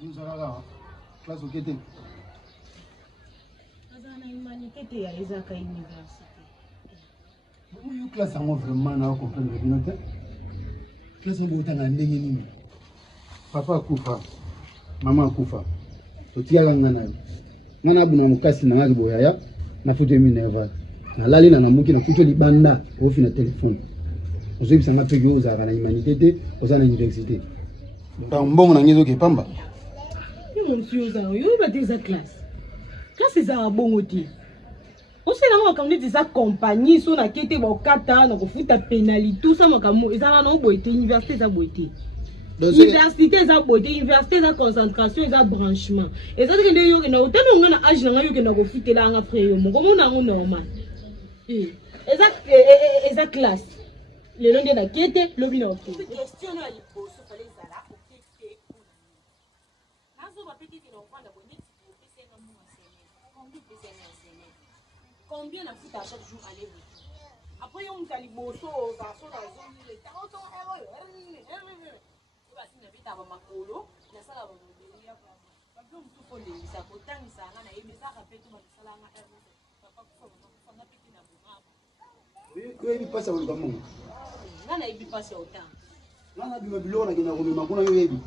Nous allons là, classe au Kété. Humanité à Isaka Université. Vous classe en vraiment à comprendre le binote. Classe en bouton à n'engi. Papa Koufa, maman Koufa. Totia ngana. Ngana buna mukasi na ngaki boyaya na foto Minerva. Na lali na namuki na foto libanda au fina téléphone. Ozobi sanga pego ozaka na humanité te, ozana université. Donc mbongo na ngezo ke pamba. Monsieur Zao, yo ba des classe. Classe za bongo ti. On sait là comme des compagnie so na kete bokata na ko futa pénalité tout ça makamo ezana no boité université za boité. Université za boité université za concentration za branchement. Eza que nde yo ke na otano ngana age na yo ke na ko futela nga frère yo mo komo na ngo normal. Eza classe. Le nom de la kete lobi na ko. Question na liposo fallait zala ko kete. Nazo ba petit no kwanda ko neti ko pesa nga mu enseigner. Combien la foot à chaque jour aller retour. Après on t'a liboso za so na zone le taroto héros. Ba sina vita ba makolo na sala ba modeli ya kwa. Ba blo mtu ko le sa ko tangisa nga na yebe sa rapeto ba sala nga héros. Papa ko na piti na buma. Oui, il passe à l'Ougamo. Nga na yebi passe autant. Nga na bima bilo na kina ko makuna yo yebi.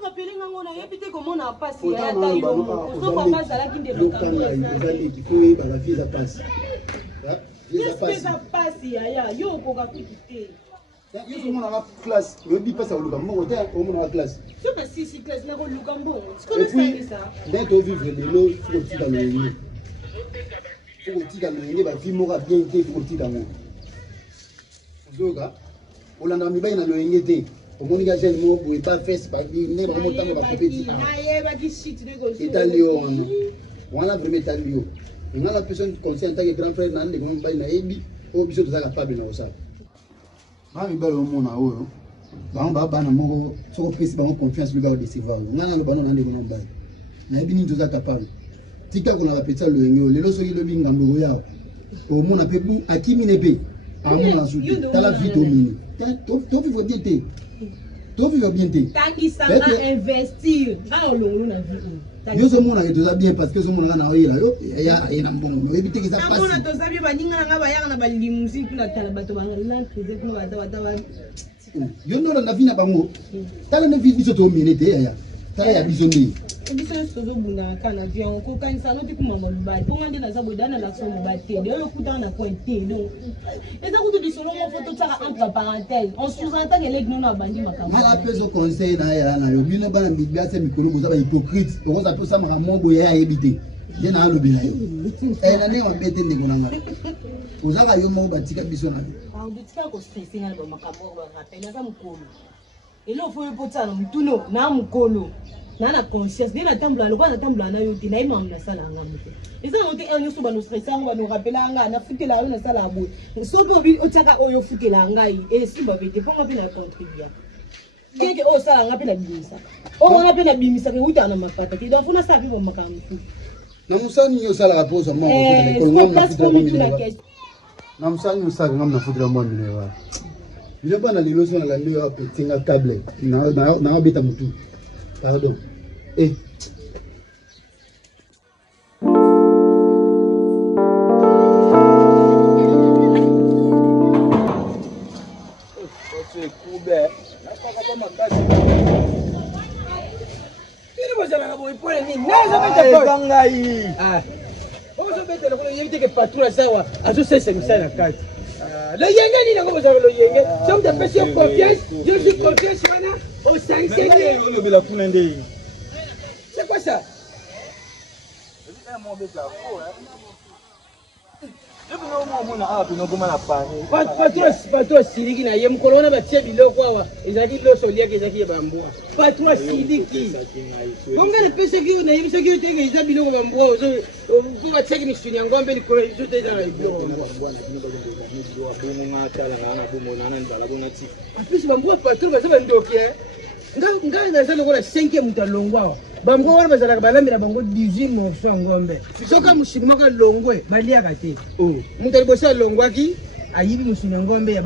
Rappelez ngona yebite comment on a passé ya ta yo so papa zala kinde lokambo ezali kikoyi ba visa passe visa passe ya yo ko ka kutite yo so mona la classe yebi passe au lokambo ko te o mona la classe yo ka si classe na ko lokambo ce qu'on fait ça dès que vivre de l'eau faut tika le yini faut tika le yini ba vie mora bien te faut tika mo zoga olanda mi bayina le yini te omoni ka jeune mo boye pas fesse pas ne ba mo tango ba compétition ba ki shit de go italio wana vraiment italio ngala personne conscient en tant que grand frère na ndeko mbai na ebi o biso to saka pabe na osaka ba mi balo mo na oyo ba na moko soko pesi ba confiance bi ba décevoir ngala no bano na ndeko no mbai na ebi ni to saka pabe tika ko na ba peta lo yengo lelo soki lo binga mboko yao o mo na pebu akimi ne pe amu na su tala vite au mini to vivre bien te. Tout vivre bien. Tangi sanga investir. Nga olongo na vie. Yo so mona que tu as bien parce que so mona na oira yo ya na mbongo. Éviter que ça passe. Mona to sabi ba ninga nga ba yanga na ba limusi kuna tala bato ba na trize kuna ba. Yo no na vie na bango. Tala na vie biso to minute ya. Tala ya biso ndi. Biso so zo buna kana avion ko kanisa no tiku mama lubai. Po ngande na zabo dana la so lubai te. De yo kuta na pointe donc. Et ça kutu disolo mo photo ça entre parenthèses. On sous-entend que les gnos na bandi makamba. Mala peso conseil na ya na yo bino bana bibia se mikolo boza ba hypocrite. Ko za peso ma mongo ya ebité. Ye na alobi na yo. Na ne on bete ndeko na nga. Ozaka yo mo batika biso na. On ditika ko stresser na ba makamba ba rappel na za mukolo. Elo fo yo potana mtuno na mukolo. Na conscience ni na tambula lokwa na tambula na yo ti na imam na sala nga muko eza ngote enyo so ba no stress ngo ba no rapela nga na futela yo na sala abo so do bi o tsaka o yo futela nga yi e si ba bete po ngapi na contribuer keke o sala ngapi na bimisa o ngapi na bimisa ke uta na mapata ti do funa sa bi bo makamfu na musani yo sala raposa mo ko ngam na futela mo mine na musani yo sala ngam na futela mo mine wa bile bana lilo so na la ndio apetinga table na obeta mutu. Pardon. Eh. C'est coubé. N'a pas comme ma base. Kile bozala ngabo ipole nini? Naza bete bangai. Ah. Bozo bete lokolo yebite ke patrouille sawa. Azo sese misala kati. Le yenga ni ngabo bozala lo yenga. Somme de passion confiance. Je suis confiance wana. Au 5 c'est quoi ça? Patro siliki na ye mukolo na batie biloko awa ezaki loso liaki ezaki bambwa patro siliki bonga le pese ki na yebiso ki teke eza biloko bambwa ozo ko batie ki misuni ya ngombe likolo izo te eza na biloko bambwa na bino ba bongo ngata na na bomo na na ndala bonga ti apisi bambwa patro ba zaba ndoki nga na zalo ko na 5e mutalongwa bambwa wana bazalaka balambela bango 18 morceaux ngombe soka mushini maka longwe baliaka te oh mutali bosa longwaki ayibi musuni ngombe ya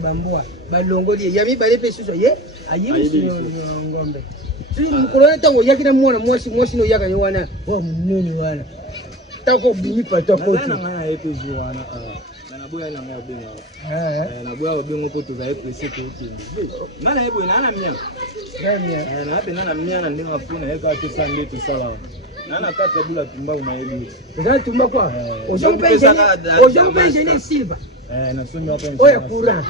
bambua balongoli ya mibale pe suso ye ayibi musuni ngombe tuli mkolona tango yakina mwana mwasi no yaka ni wana wa munene wana tako bimi pato koti na ngana yepe juwana na boya na ngwa benga na boya bengo po to zaye presse ko tindi ngana yebo na mia na be na mia na ndinga funa yeka to sande to sala na kata bila tumba una yebi za tumba kwa ojo penjene silva na sonyo hapo oya kura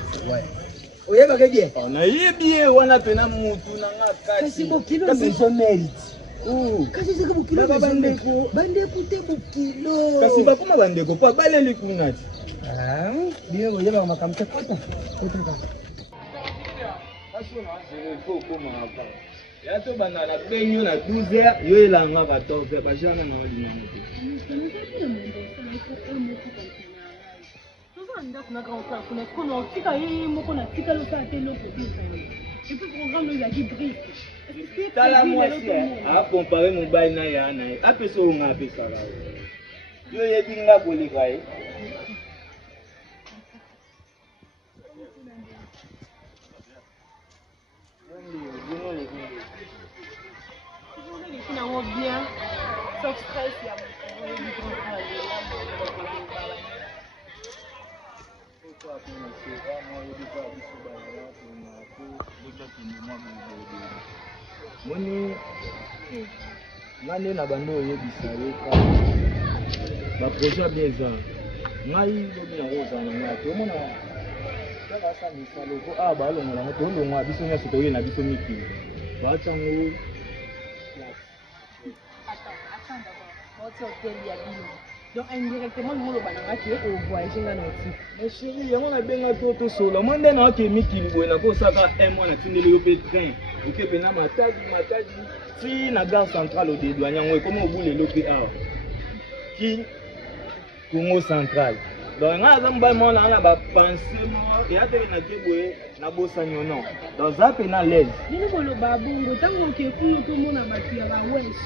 oyeba keje na yebi wana pena mutu na ngakati kasi bo kilo kasi so merit kasi saka bukilo bandeko te bukilo kasi bakuma bandeko pa baleli kunati bien oyeba makamta kota kasi na faut koma hapa ya to bana na benyo na 12h yo elanga 14h bajana na wali nango tala mwasi a comparer mobile na ya na apeso nga apesa la yo yebi nga koleka ye bien sauf stress ya moni ngane na bando yebisa leka ba projet bien ça ngai lobi na roza na ngai to mona kaka sa misalo ko ba lo ngala to lo ngwa biso nya sito na biso miki ba tsango donc indirectement nous bananga qui au voyage ngana aussi mais chérie yango na benga to solo monde na ke miki boy na ko saka un mois na tindeli yo pe train oke pena matadi si na gare centrale au dédouane yango comment obule lo pe awa ki Congo central donc nga za mba mona nga ba penser moi et ate na keboye na bosanyo non donc za pe na l'aise ni bolo babungo tango ke kuno to mona batu ya ba west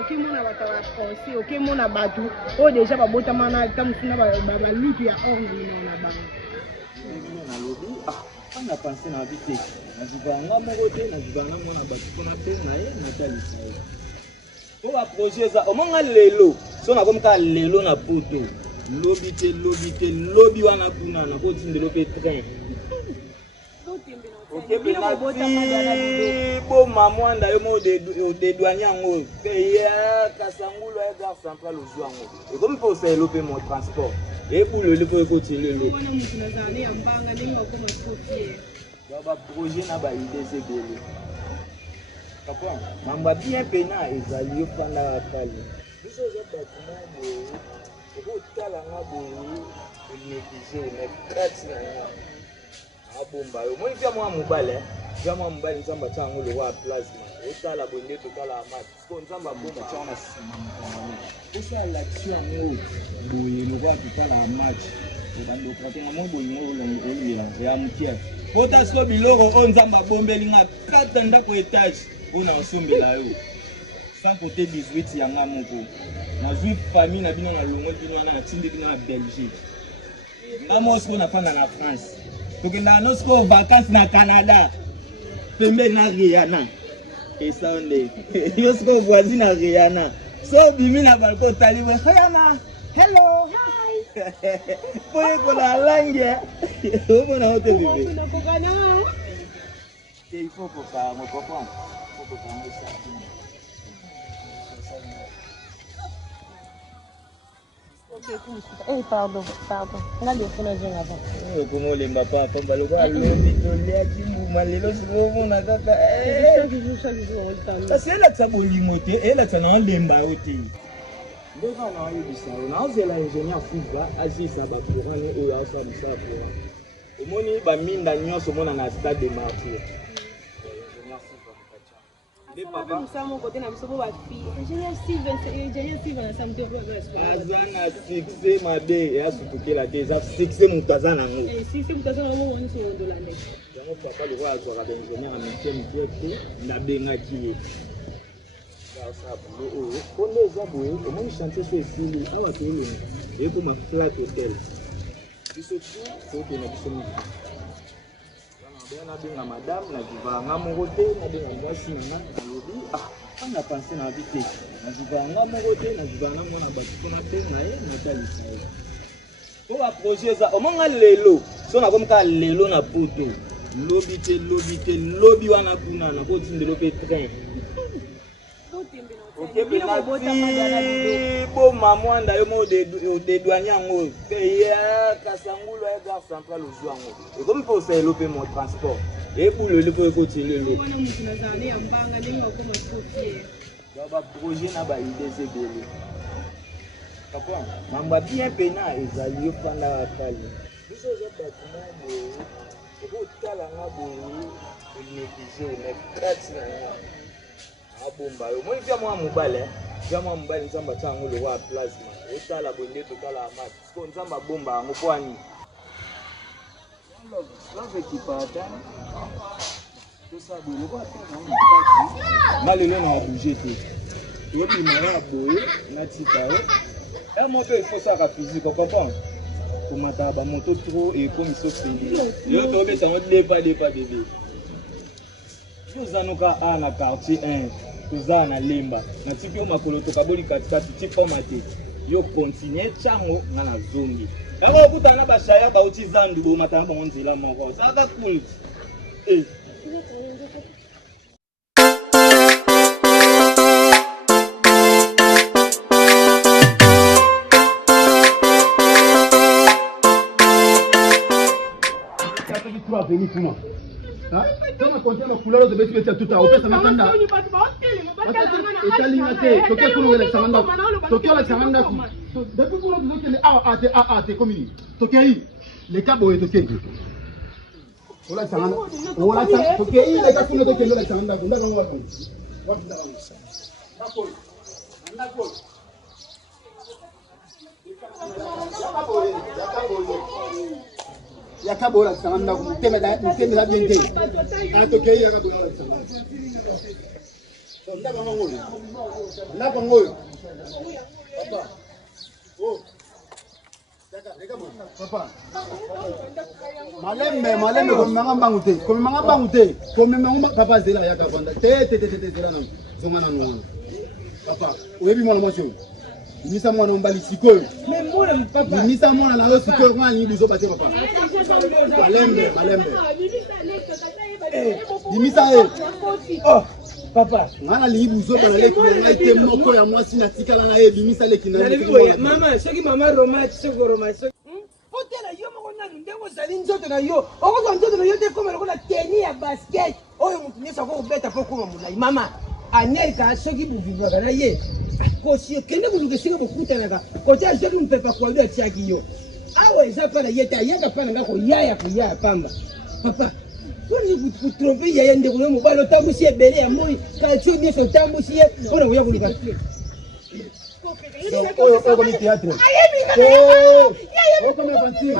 ok mona batu ya français ok mona batu o déjà ba botama na tamsina ba lutu ya orne na bango na lobi na penser na vite na zibanga moko te na zibanga mona batu kona pe na ye na talisa ye pour ba projet ça omonga lelo so na komka lelo na poto lobi wana kuna na ko tindelo pe train ok bina bo mamwanda yo mo de douane yango pe ya kasangulo ya gare centrale ozu yango e comme pour ça lope mon transport et pour le po ko tindelo wana mutu na zane ya mbanga ninga ko masofie ba projet na ba idée c'est belle papa mamba bien pena ezali yo panda kali biso je bâtiment de tala nga boye négligé mais kati na abomba yo moi via moi mobile via moi mobile nzamba tsango le wa plasma otala bonde to kala mat ko nzamba bomba tsana sima mkongo esa l'action ngo boye le wa to kala match bando kratenga mo boye ngo lo olira ya mukia pota so biloko o nzamba bombeli nga kata ndako etage ona osombela yo sans côté 18 yanga moko na juif famille na bino na longo bino na tindi bino na Belgique ngamo sko na fanda na France tokenda no sko vacances na Canada pembe na Rihanna et ça on est yo sko voisine na Rihanna so bimi na balko talibo Rihanna hello hi poye ko la langue o bona hote bibi il faut pour ça me comprendre faut que ça me ça. Pardon. On a des fois avant. Comment les papa comme le gars l'obi to lea kimuma lelo sibo na kaka c'est là que ça bolimote et là ça na lemba oti ndeka na yo bisao na ozela ingénieur fuba azisa ba courant et ya sa bisapo omoni ba minda nyonso mona na stade de martyr papa msamo kote na msobo wa fille ingénieur Steven na samte azana succès mabe ya sutukela déjà succès mutazana ngo succès mutazana ngo woni so ndolande donc papa le roi azwa ba ingénieur en métier na bengaki ye ça boulot ondo za boye omoni chantier so esili awa tele eko ma flat hotel biso tu soki na biso mingi na madame na vivanga moko te na benga mwasi na nga nalobi anga pense na vie te na vivanga moko te na vivanga mona bato mpona benga ye natalisa ye po baprojet eza omonga lelo so nakomi kaka lelo na poto lobi wana kuna nakotindelo mpe train okebi na ti boma mwanda yo mo odedwani yango mpe ya kasangulu ya gare centrale ozwa yango ekomi mpe osalelo mpe mo transport ebuleli mpo ekotilelo baprojet na baidese ebele papa mambo ya bien pena ezali yo fandaka kali biso oza bato na boye ekotala nga boye onéglige onekrati na nga abomba yo moni vya mwa mobile nzambe atia yango lokwa ya plasma otala boye nde totala ya mati siko nzambe abomba yango mpo ani love ekipata tosala boye lokwa nga lelo na babouge te tobimaka ya boye natika yo mo mpe efosaka physique ocomprendre komataka bamoto tro ekomiso peli yo tobetango depa bebe tozanuka a na quartier 1 toza na lemba natiki yo makolo tokaboli katikati tipoma te yo continue tyango nga na zongi yango okutana na bashaya bauti zandu bomatanga bango nzela moko zaka cool venir pour moi. Dans ma condition, ma couleur de bêtise tout à opérer ça m'a tendance. Toquer pour le Samanda. Toquer le Samanda. Depuis pour nous que communes. Toquer les cabos et toquer. Voilà Samanda. Voilà toquer les cabos et toquer le Samanda. Yakabola Samanda, teme la biente. Atokei yakabola Samanda. Ndaba ngoyo. Papa. Oh. Papa. Malembe komanga bangute. Komanga bangute. Komanga papa zela yakavanda. Te zela na. Zonga na nwana. Papa, oyebi mwana mwasi. Nimisa mwana mbali sikoyo. Papa. Nimisa mwana na yo sikoyo mwana ni buzo bate papa. Malembe. Nimisa e. Oh, papa. Mwana li buzo bana leki na ite moko ya mwasi na tikala na e nimisa leki na. Mama, soki mama romance soko romance. Otela yo moko nanu ndengo zali nzoto na yo. Okozo nzoto na yo te koma lokola tennis ya basket. Oyo mutu nyesa ko beta po koma mulai. Mama, Amerika soki buvivaka na ye. Kosi kende buluke singa bokutanaka kota jeudi mpepa kwa lui atiaki yo awo eza pana yeta yaka pana ngako yaya kuya pamba papa toni kutrompe yaya ndeko yo mobalo tambusi ebele ya moi kaltio nyeso tambusi ye ona uya kulika oyo comme théâtre comme aventure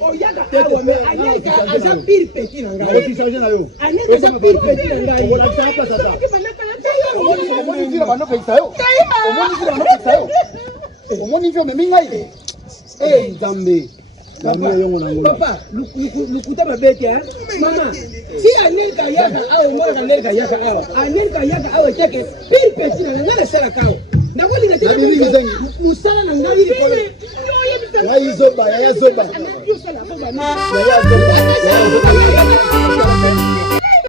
o yaka awa me Amerika aza pire petit na ngai oti changer na yo Amerika aza pire petit na ngai wala tapa sasa omoni vile bano pesa yo omoni vile memi ngai nzambe papa lukuta mabete ha mama si Amerika yaka awa mwana Amerika yaka awa Amerika yaka awa teke pire petit na ngai na sala kao nakolinga teke musala na ngai ile kole ngai zoba ya zoba